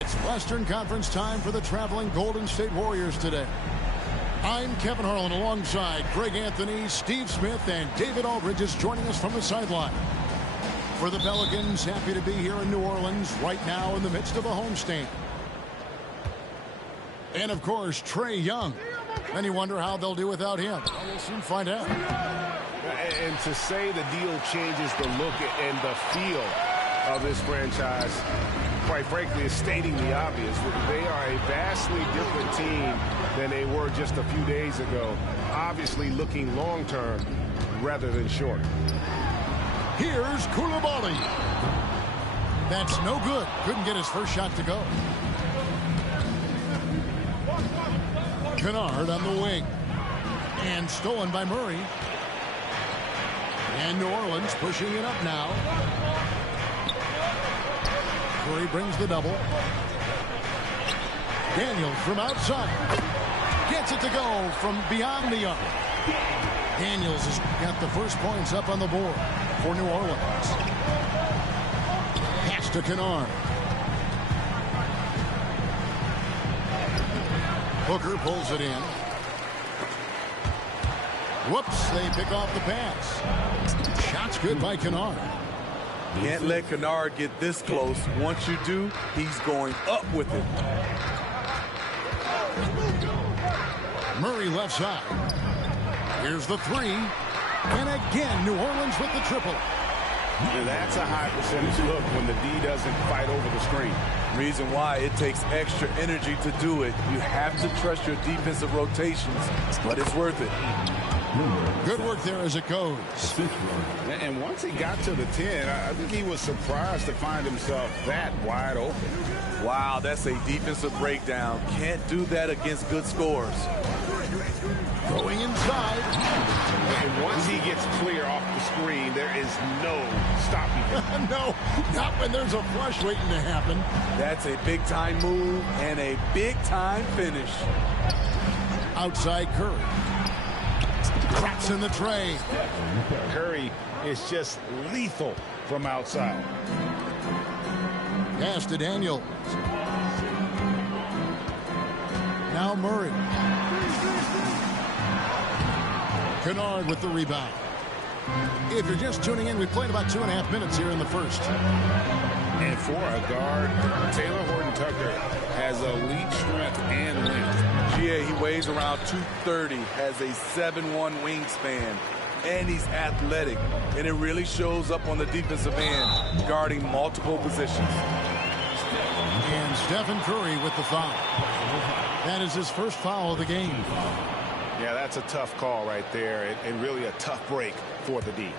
It's Western Conference time for the traveling Golden State Warriors today. I'm Kevin Harlan alongside Greg Anthony, Steve Smith, and David Aldridge is joining us from the sideline. For the Pelicans, happy to be here in New Orleans right now in the midst of a homestand. And, of course, Trae Young. And you wonder how they'll do without him. Well, we'll soon find out. And to say the deal changes the look and the feel of this franchise, quite frankly, is stating the obvious. They are a vastly different team than they were just a few days ago. Obviously looking long-term rather than short. Here's Coulibaly. That's no good. Couldn't get his first shot to go. Kennard on the wing. And stolen by Murray. And New Orleans pushing it up now. Curry brings the double. Daniels from outside. Gets it to go from beyond the arc. Daniels has got the first points up on the board for New Orleans. Pass to Kennard. Booker pulls it in. Whoops, they pick off the pass. Shot's good by Kennard. Can't let Kennard get this close. Once you do, he's going up with it. Murray left side. Here's the three. And again, New Orleans with the triple. And that's a high percentage look when the D doesn't fight over the screen. Reason why it takes extra energy to do it. You have to trust your defensive rotations, but it's worth it. Good work there as it goes. And once he got to the 10, I think he was surprised to find himself that wide open. Wow, that's a defensive breakdown. Can't do that against good scores. Going inside. And once he gets clear off the screen, there is no stopping him. No, not when there's a flush waiting to happen. That's a big-time move and a big-time finish. Outside Curry. Cracks in the tray. Curry is just lethal from outside. Pass to Daniels. Now Murray. Kennard with the rebound. If you're just tuning in, we played about 2.5 minutes here in the first. And for a guard, Taylor Horton-Tucker has elite strength and length. Yeah, he weighs around 230, has a 7'1" wingspan, and he's athletic. And it really shows up on the defensive end, guarding multiple positions. And Stephen Curry with the foul. That is his first foul of the game. Yeah, that's a tough call right there, and really a tough break for the D.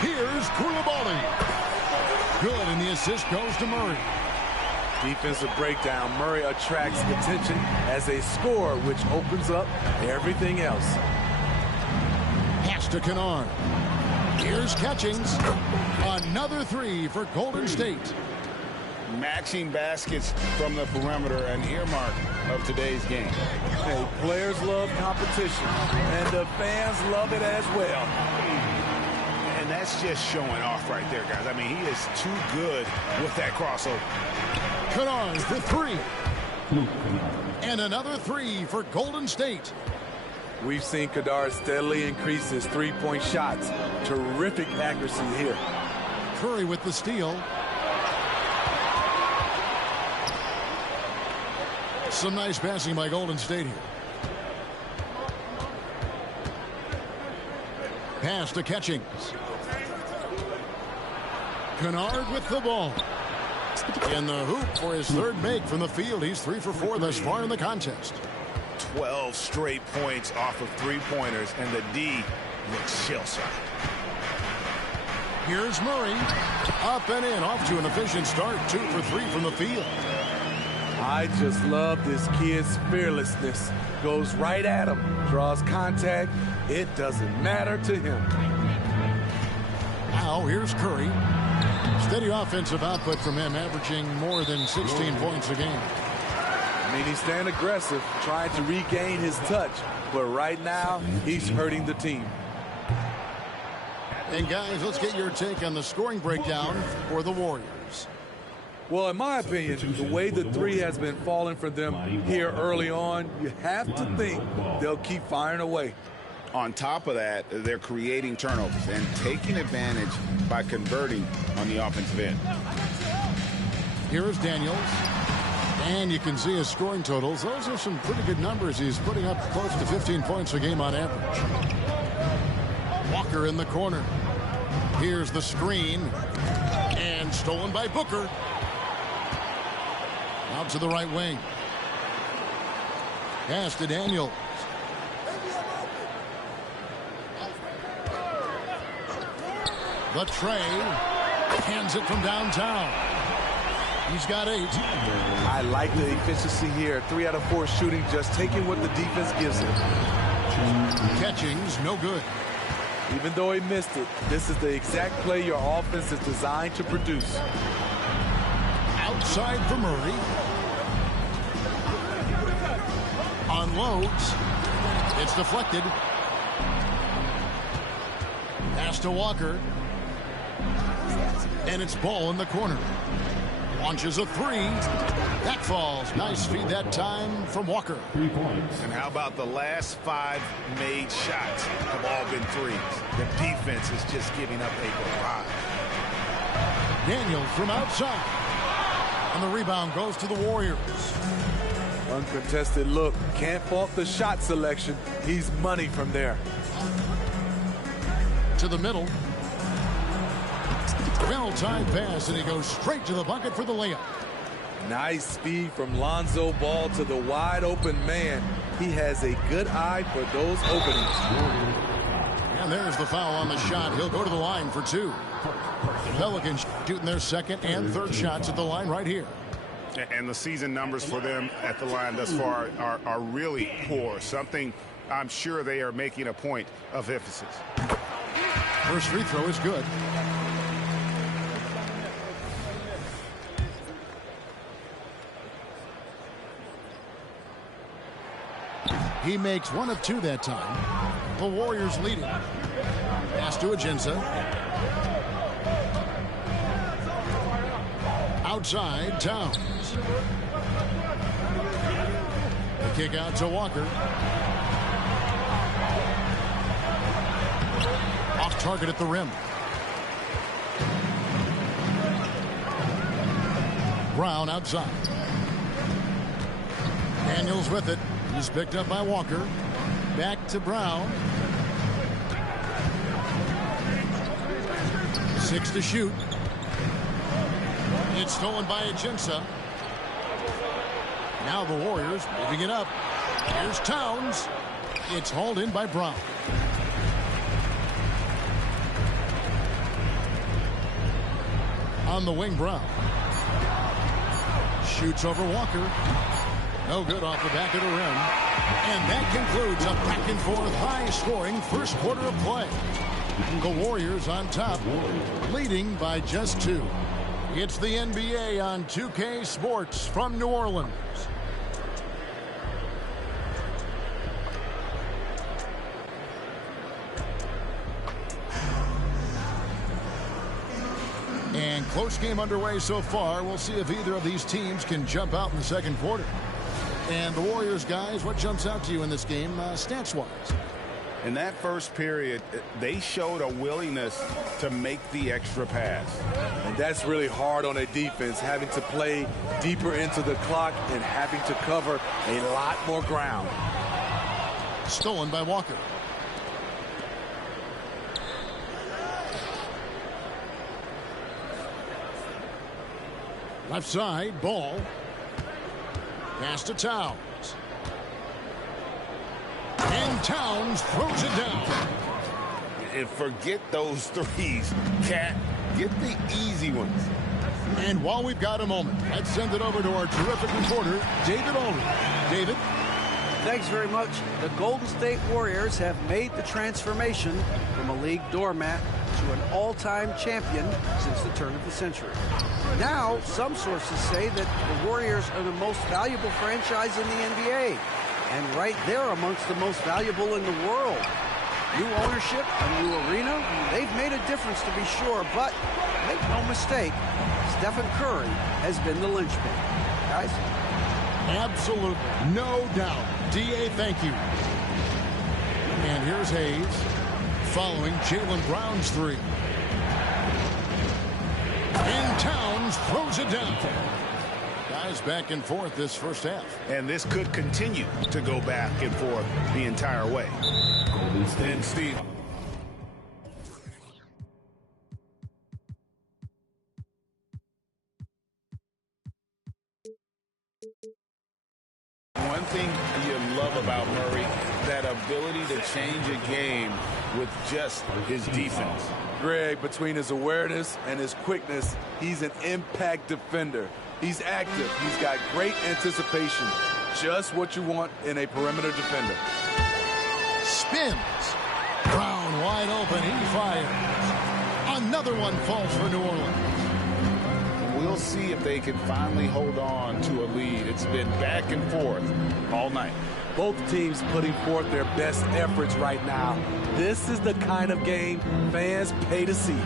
Here's Coulibaly. Good, and the assist goes to Murray. Defensive breakdown. Murray attracts attention as a scorer, which opens up everything else. Pass to Kennard. Here's Catchings. Another three for Golden State. Matching baskets from the perimeter, an earmark of today's game. Hey, players love competition, and the fans love it as well. And that's just showing off right there, guys. I mean, he is too good with that crossover. Kennard for three. And another three for Golden State. We've seen Kennard steadily increase his three-point shots. Terrific accuracy here. Curry with the steal. Some nice passing by Golden State here. Pass to Catchings. Kennard with the ball. In the hoop for his third make from the field. He's 3 for 4 thus far in the contest. 12 straight points off of three-pointers, and the D looks shell-shocked. Here's Murray. Up and in. Off to an efficient start. 2 for 3 from the field. I just love this kid's fearlessness. Goes right at him. Draws contact. It doesn't matter to him. Now here's Curry. Steady offensive output from him, averaging more than 16 points a game. I mean, he's staying aggressive, trying to regain his touch. But right now, he's hurting the team. And guys, let's get your take on the scoring breakdown for the Warriors. Well, in my opinion, the way the three has been falling for them here early on, you have to think they'll keep firing away. On top of that, they're creating turnovers and taking advantage by converting on the offensive end. Here's Daniels. And you can see his scoring totals. Those are some pretty good numbers. He's putting up close to 15 points a game on average. Walker in the corner. Here's the screen. And stolen by Booker. Out to the right wing. Pass to Daniels. The tray. Hands it from downtown. He's got 8. I like the efficiency here. 3 out of 4 shooting, just taking what the defense gives him. Catching's no good. Even though he missed it, this is the exact play your offense is designed to produce. Outside for Murray. Unloads. It's deflected. Pass to Walker. And it's Ball in the corner. Launches a 3. That falls. Nice feed that time from Walker. 3 points. And how about the last 5 made shots have all been threes? The defense is just giving up a barrage. Daniels from outside. And the rebound goes to the Warriors. Uncontested look. Can't fault the shot selection. He's money from there. To the middle. Well-timed pass, and he goes straight to the bucket for the layup. Nice speed from Lonzo Ball to the wide-open man. He has a good eye for those openings. And there's the foul on the shot. He'll go to the line for 2. Pelicans shooting their second and third shots at the line right here. And the season numbers for them at the line thus far are really poor. Something I'm sure they are making a point of emphasis. First free throw is good. He makes 1 of 2 that time. The Warriors leading. Pass to Ajinça. Outside, Towns. The kick out to Walker. Off target at the rim. Brown outside. Daniels with it. He's picked up by Walker. Back to Brown. 6 to shoot. It's stolen by Ajinça. Now the Warriors moving it up. Here's Towns. It's hauled in by Brown. On the wing, Brown. Shoots over Walker. No good off the back of the rim. And that concludes a back-and-forth, high-scoring first quarter of play. The Warriors on top, leading by just 2. It's the NBA on 2K Sports from New Orleans. And close game underway so far. We'll see if either of these teams can jump out in the second quarter. And the Warriors, guys, what jumps out to you in this game, stats-wise? In that first period, they showed a willingness to make the extra pass. And that's really hard on a defense, having to play deeper into the clock and having to cover a lot more ground. Stolen by Walker. Left side, ball. Pass to Towns. And Towns throws it down. And forget those threes. Cat, get the easy ones. And while we've got a moment, let's send it over to our terrific reporter, David Aldridge. David? Thanks very much. The Golden State Warriors have made the transformation from a league doormat to an all-time champion since the turn of the century. Now, some sources say that the Warriors are the most valuable franchise in the NBA, and right there amongst the most valuable in the world. New ownership, a new arena, they've made a difference to be sure, but make no mistake, Stephen Curry has been the linchpin. Guys? Absolutely. No doubt. D.A., thank you. And here's Hayes following Jaylen Brown's three. And Towns throws it down. Guys back and forth this first half. And this could continue to go back and forth the entire way. And Steve. One thing you love about Murray, that ability to change a game with just his defense. Greg, between his awareness and his quickness, he's an impact defender. He's active. He's got great anticipation. Just what you want in a perimeter defender. Spins. Brown wide open. He fires. Another one falls for New Orleans. We'll see if they can finally hold on to a lead. It's been back and forth all night. Both teams putting forth their best efforts right now. This is the kind of game fans pay to see.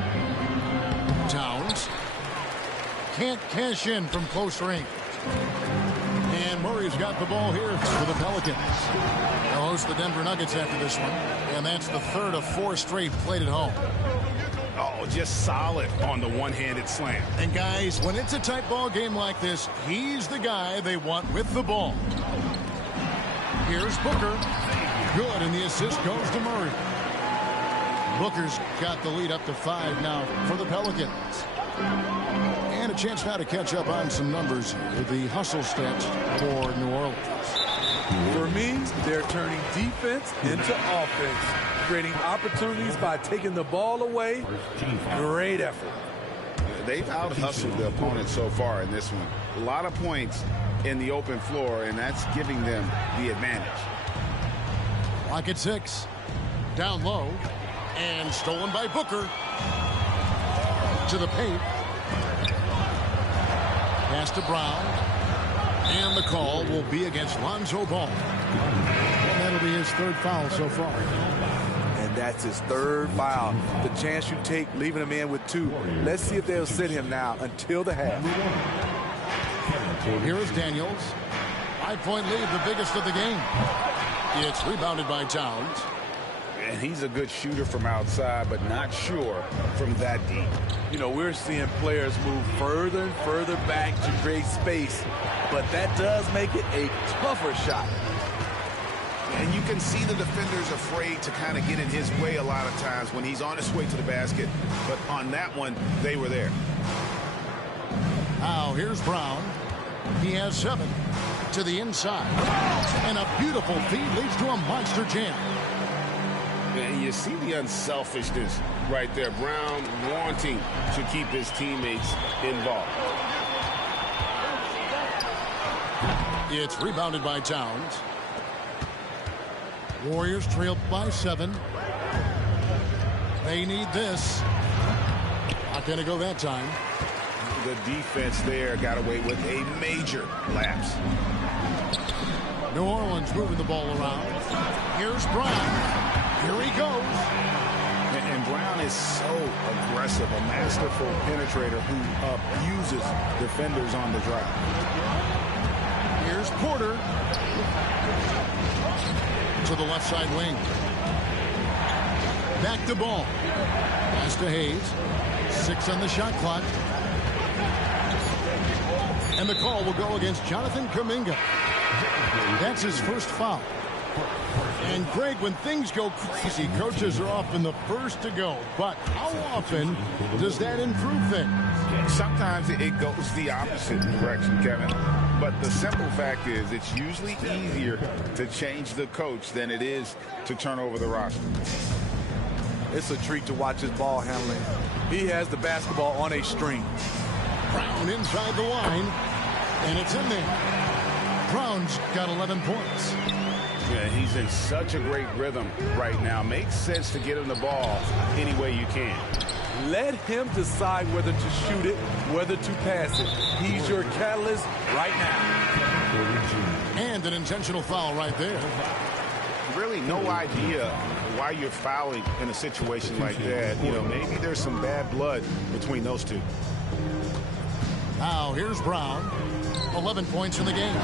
Towns can't cash in from close range. And Murray's got the ball here for the Pelicans. They'll host the Denver Nuggets after this one. And that's the third of 4 straight played at home. Oh, just solid on the one-handed slam. And guys, when it's a tight ball game like this, he's the guy they want with the ball. Here's Booker. Good, and the assist goes to Murray. Booker's got the lead up to 5 now for the Pelicans. And a chance now to catch up on some numbers here. The hustle stats for New Orleans. For me, they're turning defense into offense, creating opportunities by taking the ball away. Great effort. They've out-hustled the opponent so far in this one. A lot of points in the open floor, and that's giving them the advantage. Clock at 6. Down low. And stolen by Booker. To the paint. Pass to Brown. And the call will be against Lonzo Ball. And that'll be his 3rd foul so far. And that's his 3rd foul. The chance you take leaving him in with 2. Let's see if they'll sit him now until the half. Here is Daniels. 5-point lead, the biggest of the game. It's rebounded by Towns. And he's a good shooter from outside, but not sure from that deep. You know, we're seeing players move further and further back to create space, but that does make it a tougher shot. And you can see the defenders afraid to kind of get in his way a lot of times when he's on his way to the basket. But on that one, they were there. Now here's Brown. He has 7 to the inside. And a beautiful feed leads to a monster jam. And you see the unselfishness right there. Brown wanting to keep his teammates involved. It's rebounded by Towns. Warriors trail by 7. They need this. Not going to go that time. The defense there got away with a major lapse. New Orleans moving the ball around. Here's Brown. Here he goes. And Brown is so aggressive, a masterful penetrator who abuses defenders on the drive. Here's Porter. To the left side wing. Back to ball. Pass to Hayes. 6 on the shot clock. And the call will go against Jonathan Kuminga. That's his 1st foul. And Greg, when things go crazy, coaches are often the first to go. But how often does that improve things? Sometimes it goes the opposite direction, Kevin. But the simple fact is it's usually easier to change the coach than it is to turn over the roster. It's a treat to watch his ball handling. He has the basketball on a string. Brown inside the line, and it's in there. Brown's got 11 points. Yeah, he's in such a great rhythm right now. Makes sense to get him the ball any way you can. Let him decide whether to shoot it, whether to pass it. He's your catalyst right now. And an intentional foul right there. Really no idea why you're fouling in a situation like that. You know, maybe there's some bad blood between those two. Now here's Brown. 11 points in the game.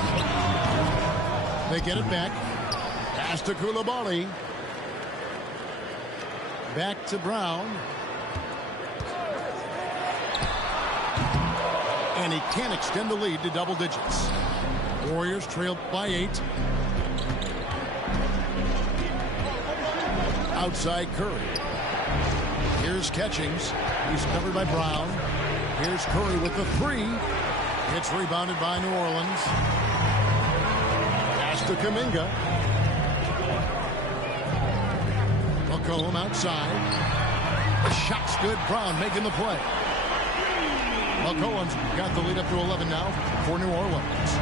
They get it back. Pass to Coulibaly. Back to Brown. And he can't extend the lead to double digits. Warriors trail by 8. Outside Curry. Here's Catchings. He's covered by Brown. Here's Curry with the 3. It's rebounded by New Orleans. Pass to Kuminga. McCollum outside. The shot's good. Brown making the play. McCollum's got the lead up to 11 now for New Orleans.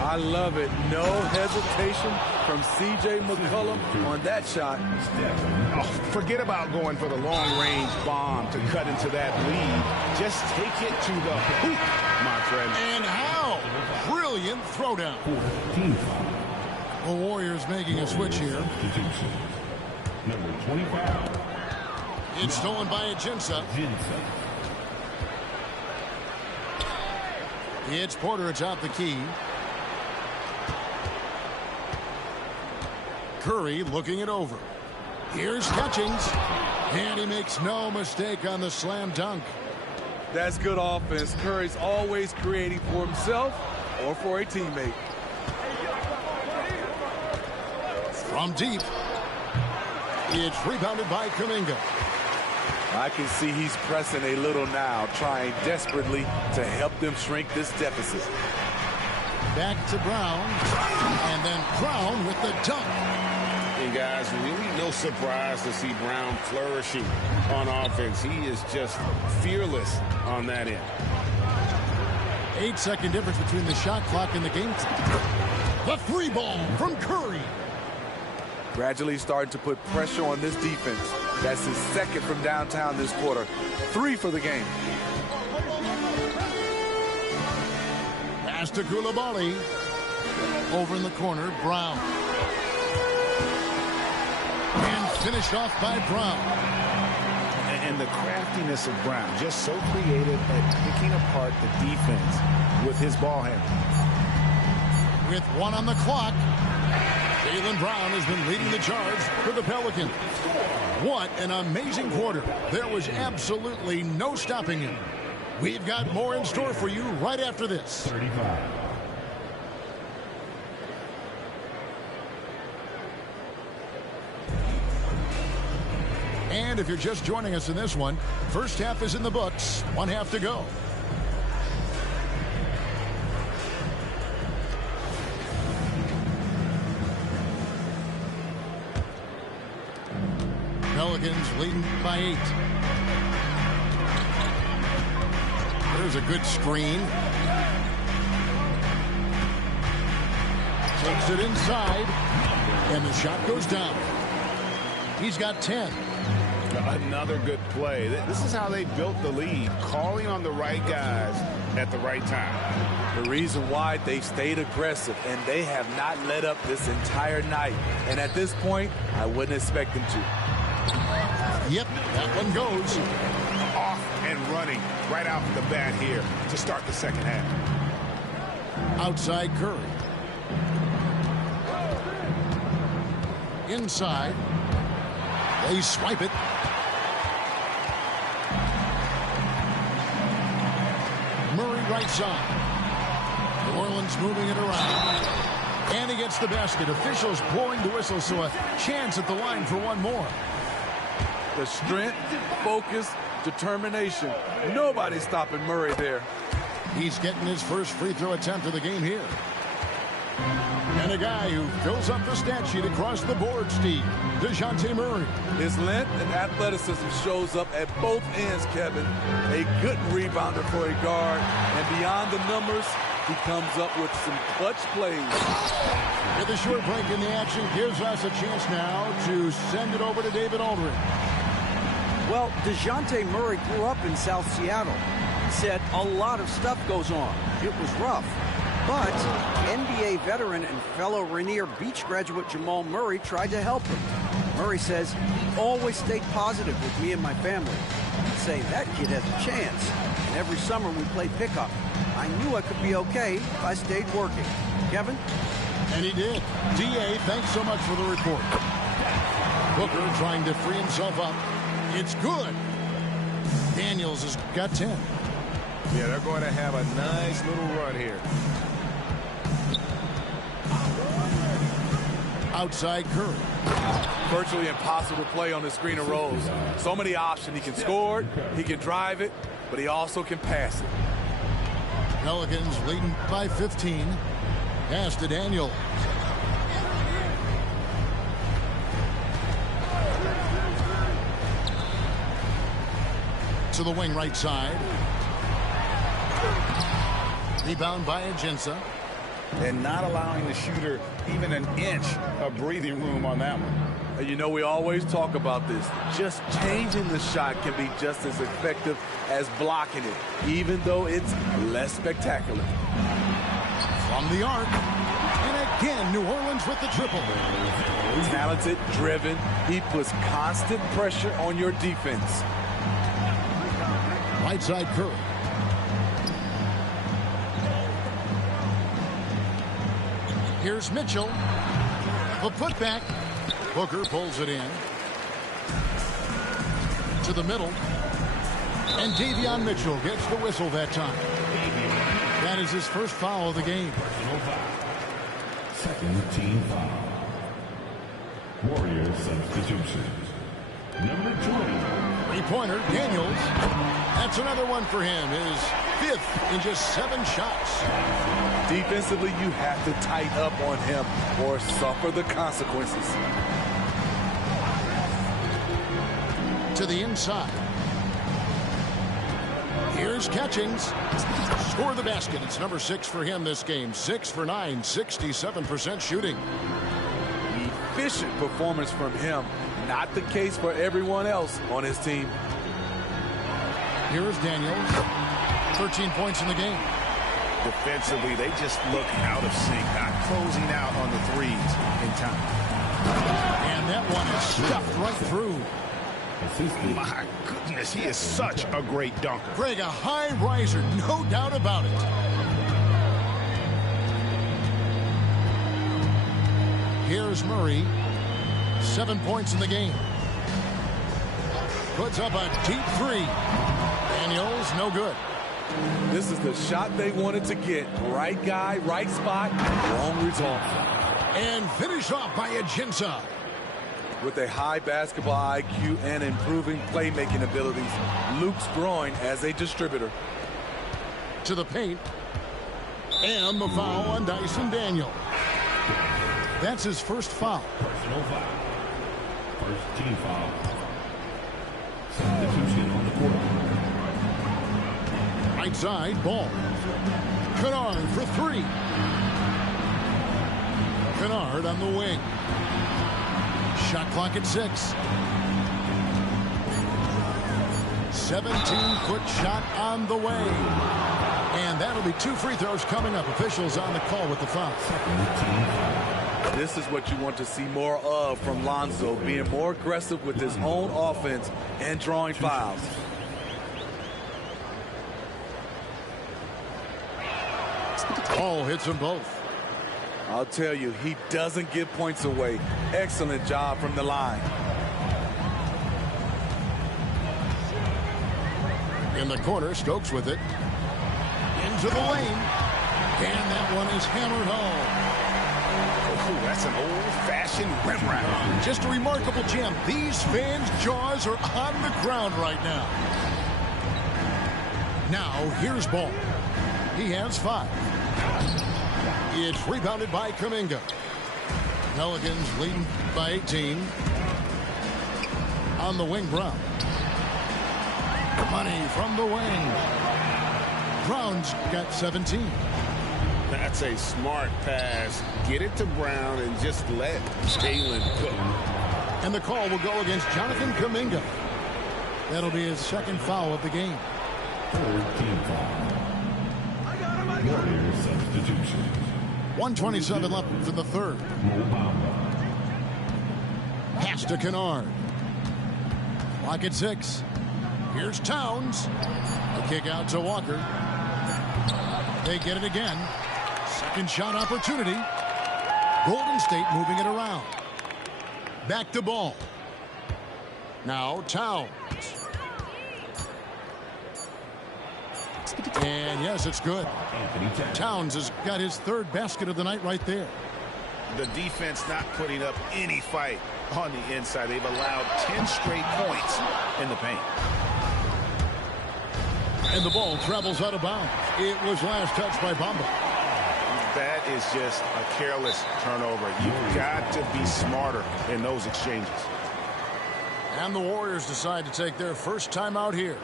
I love it. No hesitation from C.J. McCollum on that shot. Oh, forget about going for the long-range bomb to cut into that lead. Just take it to the hoop, my friend. And how? Brilliant throwdown. The Warriors making a switch here. Number 25. It's stolen by Ajinça. It's Porter atop the key. Curry looking it over. Here's Catchings. And he makes no mistake on the slam dunk. That's good offense. Curry's always creating for himself or for a teammate. From deep. It's rebounded by Kuminga. I can see he's pressing a little now, trying desperately to help them shrink this deficit. Back to Brown. And then Brown with the dunk. And guys, really no surprise to see Brown flourishing on offense. He is just fearless on that end. 8-second difference between the shot clock and the game. The 3 ball from Curry. Gradually starting to put pressure on this defense. That's his second from downtown this quarter. 3 for the game. Pass to Coulibaly. Over in the corner, Brown. And finished off by Brown. And the craftiness of Brown, just so creative at picking apart the defense with his ball handling. With 1 on the clock, Jaylen Brown has been leading the charge for the Pelicans. What an amazing quarter. There was absolutely no stopping him. We've got more in store for you right after this. 35. And if you're just joining us in this one, first half is in the books. 1 half to go. Pelicans leading by 8. There's a good screen. Takes it inside. And the shot goes down. He's got 10. Another good play. This is how they built the lead, calling on the right guys at the right time. The reason why they stayed aggressive, and they have not let up this entire night. And at this point, I wouldn't expect them to. Yep, that one goes. Off and running right out the bat here to start the second half. Outside Curry. Inside. They swipe it. Murray right side. New Orleans moving it around. And he gets the basket. Officials blowing the whistle, so a chance at the line for one more. The strength, focus, determination. Nobody's stopping Murray there. He's getting his first free throw attempt of the game here. And a guy who fills up the stat sheet across the board, Steve, DeJounte Murray. His length and athleticism shows up at both ends, Kevin. A good rebounder for a guard. And beyond the numbers, he comes up with some clutch plays. With a short break in the action gives us a chance now to send it over to David Aldridge. Well, DeJounte Murray grew up in South Seattle. He said a lot of stuff goes on. It was rough. But NBA veteran and fellow Rainier Beach graduate Jamal Murray tried to help him. Murray says he always stayed positive with me and my family. He'd say that kid has a chance. And every summer we played pickup. I knew I could be okay if I stayed working. Kevin? And he did. D.A., thanks so much for the report. Booker trying to free himself up. It's good. Daniels has got 10. Yeah, they're going to have a nice little run here. Outside Curry. Virtually impossible play on the screen of rolls. So many options. He can score it, he can drive it, but he also can pass it. Pelicans leading by 15. Pass to Daniel. To the wing right side. Rebound by Ajinça. And not allowing the shooter even an inch of breathing room on that one. You know, we always talk about this. Just changing the shot can be just as effective as blocking it, even though it's less spectacular. From the arc. And again, New Orleans with the triple. Talented, driven. He puts constant pressure on your defense. Right side Curry. Here's Mitchell. The putback. Booker pulls it in. To the middle. And Davion Mitchell gets the whistle that time. That is his first foul of the game. Second team foul. Warriors substitution. Number 20. Three-pointer, Daniels. That's another one for him. His fifth in just 7 shots. Defensively, you have to tighten up on him or suffer the consequences. To the inside. Here's Catchings. Score the basket. It's number 6 for him this game. 6 for 9, 67% shooting. Efficient performance from him. Not the case for everyone else on his team. Here's Daniels. 13 points in the game. Defensively, they just look out of sync, not closing out on the threes in time. And that one is stuffed right through. My goodness, he is such a great dunker. Greg, a high riser, no doubt about it. Here's Murray. 7 points in the game. Puts up a deep 3. Daniels, no good. This is the shot they wanted to get. Right guy, right spot, wrong result. And finish off by Ajinça. With a high basketball IQ and improving playmaking abilities, Luke's growing as a distributor. To the paint. And the foul on Dyson Daniel. That's his first foul. Personal foul. First team foul. Substitution on the court. Right side, Ball. Kennard for 3. Kennard on the wing. Shot clock at 6. 17-foot shot on the way. And that'll be 2 free throws coming up. Officials on the call with the foul. This is what you want to see more of from Lonzo, being more aggressive with his own offense and drawing fouls. Ball hits them both. I'll tell you, he doesn't give points away. Excellent job from the line. In the corner, Stokes with it. Into the lane. And that one is hammered home. Oh, that's an old-fashioned rim wrap. Just a remarkable jam. These fans' jaws are on the ground right now. Now here's ball. He has 5. It's rebounded by Kuminga. Pelicans leading by 18. On the wing, Brown. Money from the wing. Brown's got 17. That's a smart pass. Get it to Brown and just let Jalen cook. And the call will go against Jonathan Kuminga. That'll be his second foul of the game. Third team foul. Warriors substitution. 1:27 left in the third. Mo Bamba. Pass to Kennard. Clock at 6. Here's Towns. The kick out to Walker. They get it again. Second shot opportunity. Golden State moving it around. Back to ball. Now Towns. And yes, it's good. Towns has got his third basket of the night right there. The defense not putting up any fight on the inside. They've allowed 10 straight points in the paint. And the ball travels out of bounds. It was last touched by Bamba. That is just a careless turnover. You've got to be smarter in those exchanges. And the Warriors decide to take their first time out here.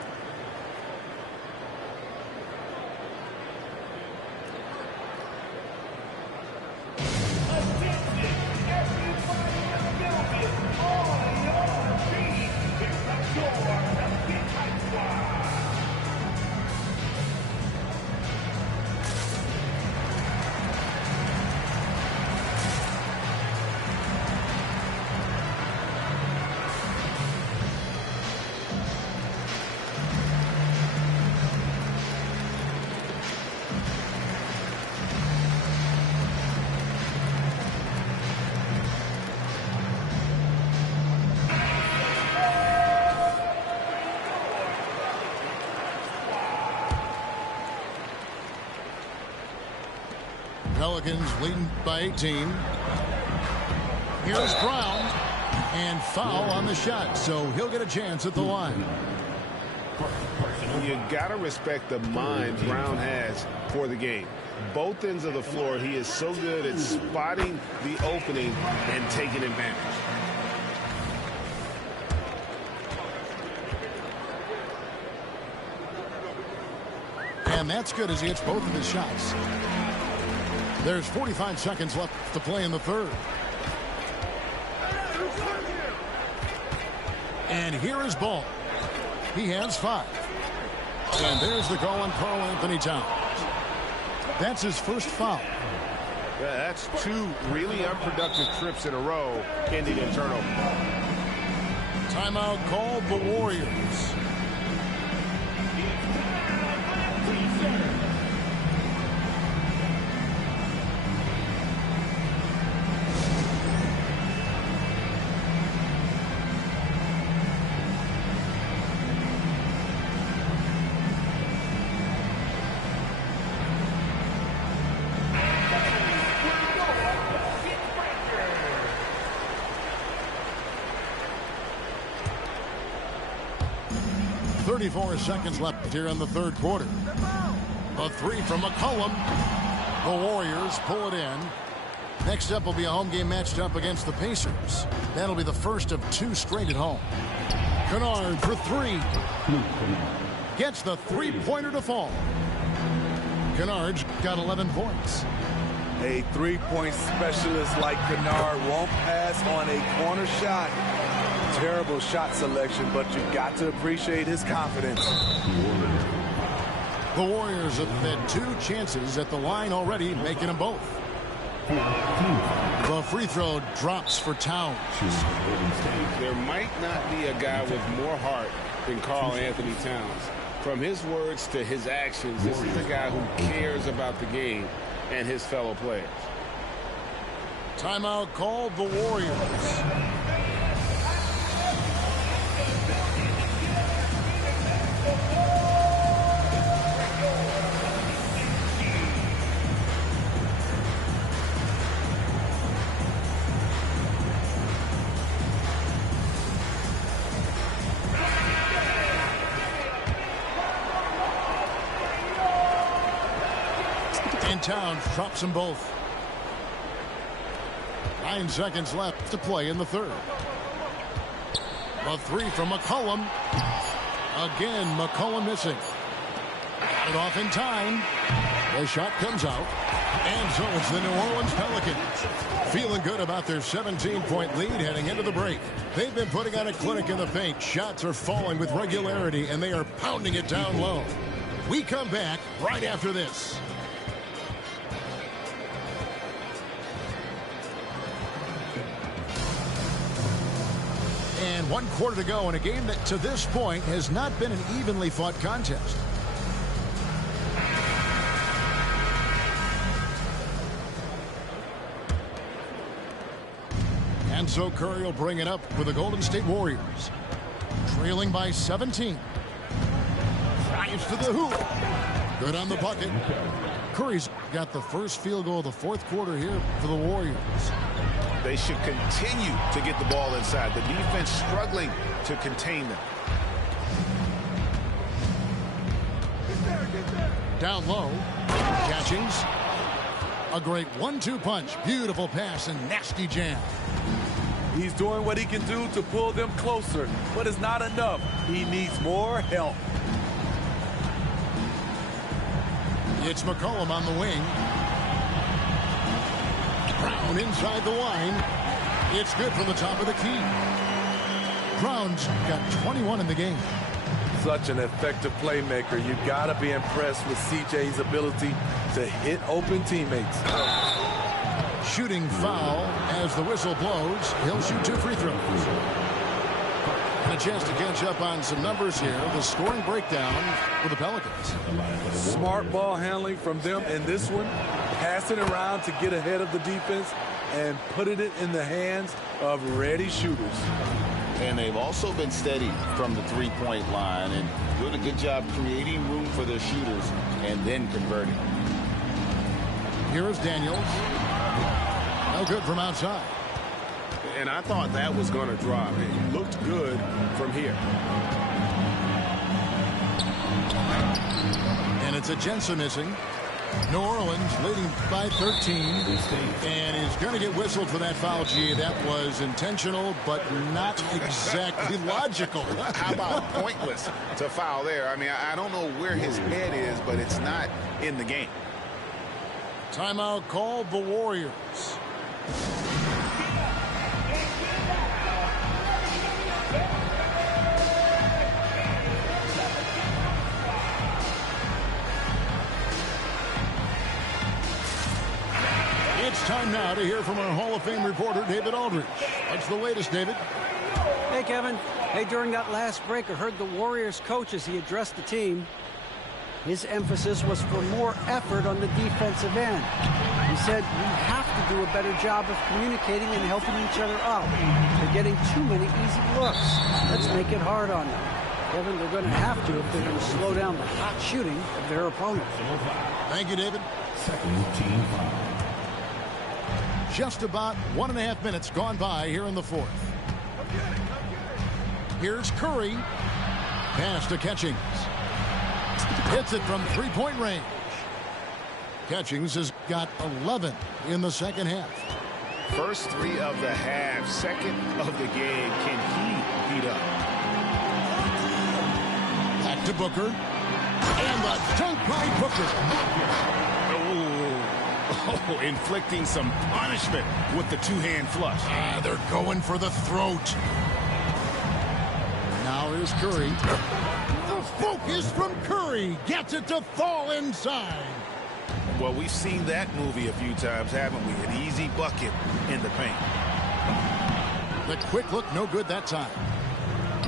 Pelicans leading by 18. Here's Brown. And foul on the shot, so he'll get a chance at the line. You got to respect the mind Brown has for the game. Both ends of the floor, he is so good at spotting the opening and taking advantage. And that's good as he hits both of his shots. There's 45 seconds left to play in the third. And here is Ball. He has 5. And there's the call on Karl Anthony Towns. That's his first foul. Yeah, that's 2 really unproductive trips in a row, ending in turnover. Timeout called the Warriors. .34 seconds left here in the third quarter. A 3 from McCollum. The Warriors pull it in. Next up will be a home game matched up against the Pacers. That'll be the first of 2 straight at home. Kennard for 3. Gets the three-pointer to fall. Kennard's got 11 points. A three-point specialist like Kennard won't pass on a corner shot. Terrible shot selection, but you've got to appreciate his confidence. The Warriors have had 2 chances at the line already, making them both. The free throw drops for Towns. There might not be a guy with more heart than Karl Anthony Towns. From his words to his actions, this is a guy who cares about the game and his fellow players. Timeout called the Warriors. And Towns drops them both. 9 seconds left to play in the third. A three from McCollum. Again, McCollum missing. Got it off in time. The shot comes out. And so it's the New Orleans Pelicans feeling good about their 17-point lead heading into the break. They've been putting on a clinic in the paint. Shots are falling with regularity, and they are pounding it down low. We come back right after this. And 1 quarter to go in a game that to this point has not been an evenly fought contest. And so Curry will bring it up for the Golden State Warriors. Trailing by 17. Drives to the hoop. Good on the bucket. Curry's got the first field goal of the fourth quarter here for the Warriors. They should continue to get the ball inside. The defense struggling to contain them. Down low. Catchings. A great 1-2 punch. Beautiful pass and nasty jam. He's doing what he can do to pull them closer, but it's not enough. He needs more help. It's McCollum on the wing. Brown inside the line. It's good from the top of the key. Brown's got 21 in the game. Such an effective playmaker. You got to be impressed with CJ's ability to hit open teammates. Shooting foul as the whistle blows. He'll shoot 2 free throws. And a chance to catch up on some numbers here. The scoring breakdown for the Pelicans. Smart ball handling from them in this one. Passing around to get ahead of the defense and putting it in the hands of ready shooters. And they've also been steady from the three-point line and doing a good job creating room for their shooters and then converting. Here is Daniels. No good from outside. And I thought that was going to drop. It looked good from here. And it's a Jensen missing. New Orleans leading by 13. And is going to get whistled for that foul. Gee, that was intentional, but not exactly logical. How about pointless to foul there? I mean, I don't know where his head is, but it's not in the game. Timeout called the Warriors. It's time now to hear from our Hall of Fame reporter, David Aldridge. What's the latest, David? Hey, Kevin. Hey, during that last break, I heard the Warriors coach as he addressed the team. His emphasis was for more effort on the defensive end. He said, we have to do a better job of communicating and helping each other out. They're getting too many easy looks. Let's make it hard on them. Kevin, they're going to have to if they're going to slow down the hot shooting of their opponents. Thank you, David. Second team foul. Just about 1.5 minutes gone by here in the fourth. Here's Curry. Pass to Catchings. Hits it from three-point range. Catchings has got 11 in the second half. First 3 of the half, second of the game. Can he heat up? Back to Booker. And the dunk by Booker. Oh, inflicting some punishment with the two-hand flush. They're going for the throat. Now here's Curry. The focus from Curry gets it to fall inside. Well, we've seen that movie a few times, haven't we? An easy bucket in the paint. The quick look, no good that time.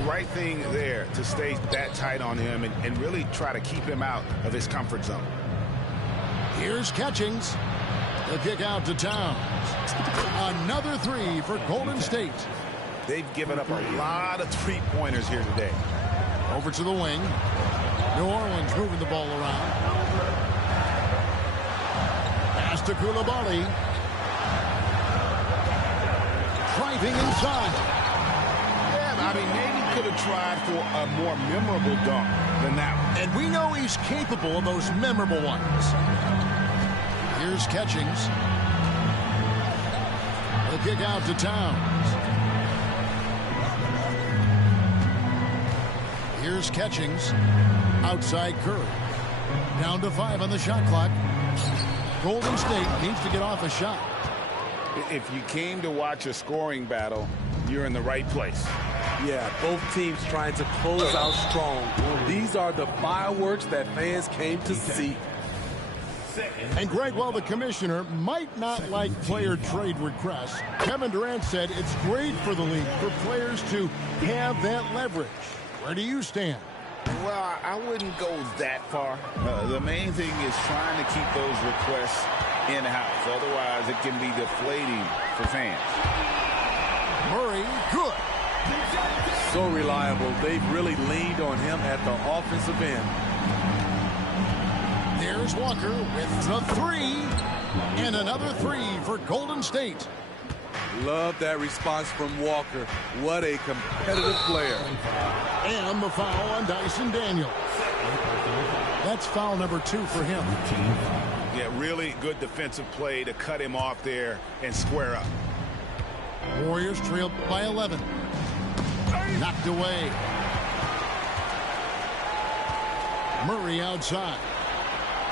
Right thing there to stay that tight on him and really try to keep him out of his comfort zone. Here's Catchings. The kick out to Towns. Another 3 for Golden State. They've given up a lot of three-pointers here today. Over to the wing. New Orleans moving the ball around. Pass to Coulibaly. Driving inside. Yeah, I mean, maybe could have tried for a more memorable dunk than that one. And we know he's capable of those memorable ones. Here's Catchings. The kick out to Towns. Here's Catchings. Outside Curry. Down to 5 on the shot clock. Golden State needs to get off a shot. If you came to watch a scoring battle, you're in the right place. Yeah, both teams trying to close out strong. These are the fireworks that fans came to see. And Greg, while the commissioner might not like player trade requests, Kevin Durant said it's great for the league for players to have that leverage. Where do you stand? Well, I wouldn't go that far. The main thing is trying to keep those requests in-house. Otherwise, it can be deflating for fans. Murray, good. So reliable. They've really leaned on him at the offensive end. There's Walker with the 3. And another 3 for Golden State. Love that response from Walker. What a competitive player. And the foul on Dyson Daniels. That's foul number 2 for him. Yeah, really good defensive play to cut him off there and square up. Warriors trail by 11. Knocked away. Murray outside.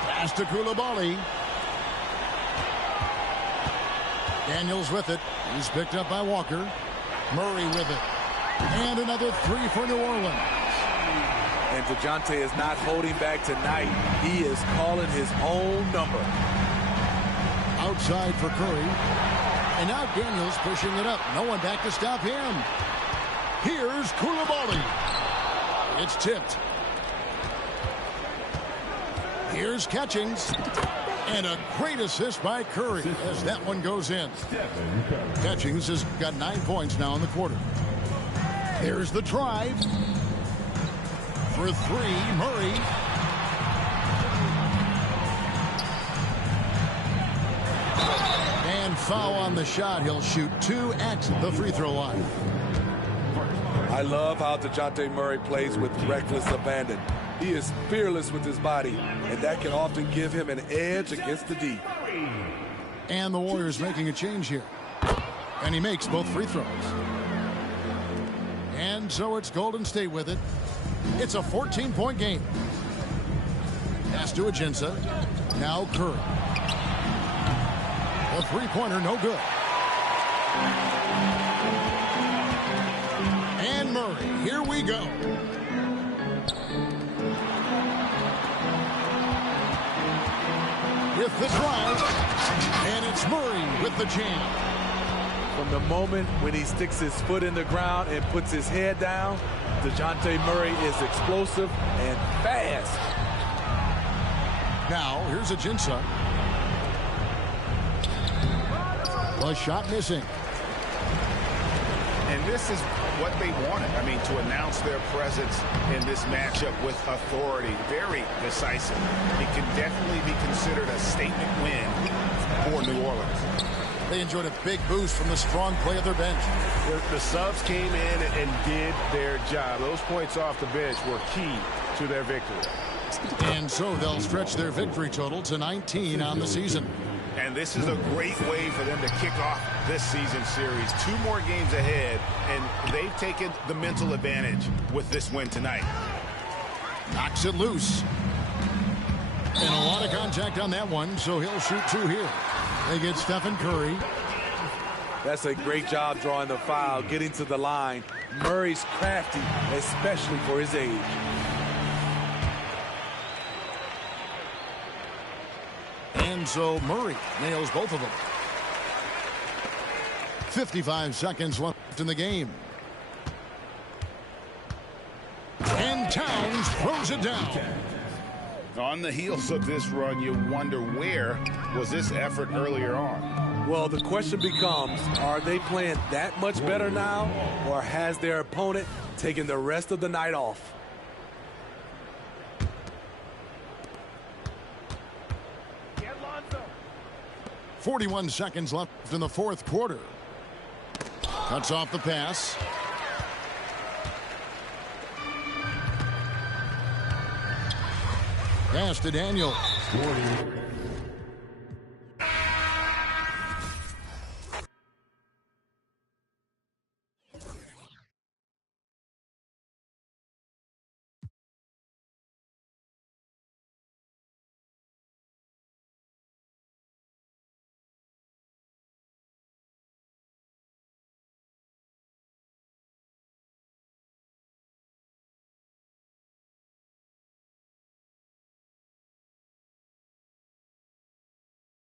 Pass to Coulibaly. Daniels with it. He's picked up by Walker. Murray with it. And another 3 for New Orleans. And DeJounte is not holding back tonight. He is calling his own number. Outside for Curry. And now Daniels pushing it up. No one back to stop him. Here's Coulibaly. It's tipped. Here's Catchings. And a great assist by Curry as that one goes in. Catchings has got 9 points now in the quarter. There's the drive. For 3, Murray. And foul on the shot. He'll shoot 2 at the free throw line. I love how DeJounte Murray plays with reckless abandon. He is fearless with his body, and that can often give him an edge against the D. And the Warriors making a change here. And he makes both free throws. And so it's Golden State with it. It's a 14-point game. Pass to Ajinça. Now Curry. A three-pointer, no good. And Murray, here we go. With the drive, and it's Murray with the jam. From the moment when he sticks his foot in the ground and puts his head down, DeJounte Murray is explosive and fast. Now, here's Ajinça. A shot missing. And this is what they wanted. I mean, to announce their presence in this matchup with authority. Very decisive. It can definitely be considered a statement win for New Orleans. They enjoyed a big boost from the strong play of their bench. The subs came in and did their job. Those points off the bench were key to their victory. And so they'll stretch their victory total to 19 on the season. And this is a great way for them to kick off this season series. 2 more games ahead, and they've taken the mental advantage with this win tonight. Knocks it loose. And a lot of contact on that one, so he'll shoot 2 here. They get Stephen Curry. That's a great job drawing the foul, getting to the line. Murray's crafty, especially for his age. And so Murray nails both of them. 55 seconds left in the game. And Towns throws it down. On the heels of this run, you wonder where was this effort earlier on? Well, the question becomes, are they playing that much better now, or has their opponent taken the rest of the night off? 41 seconds left in the fourth quarter. Cuts off the pass. Pass to Daniels.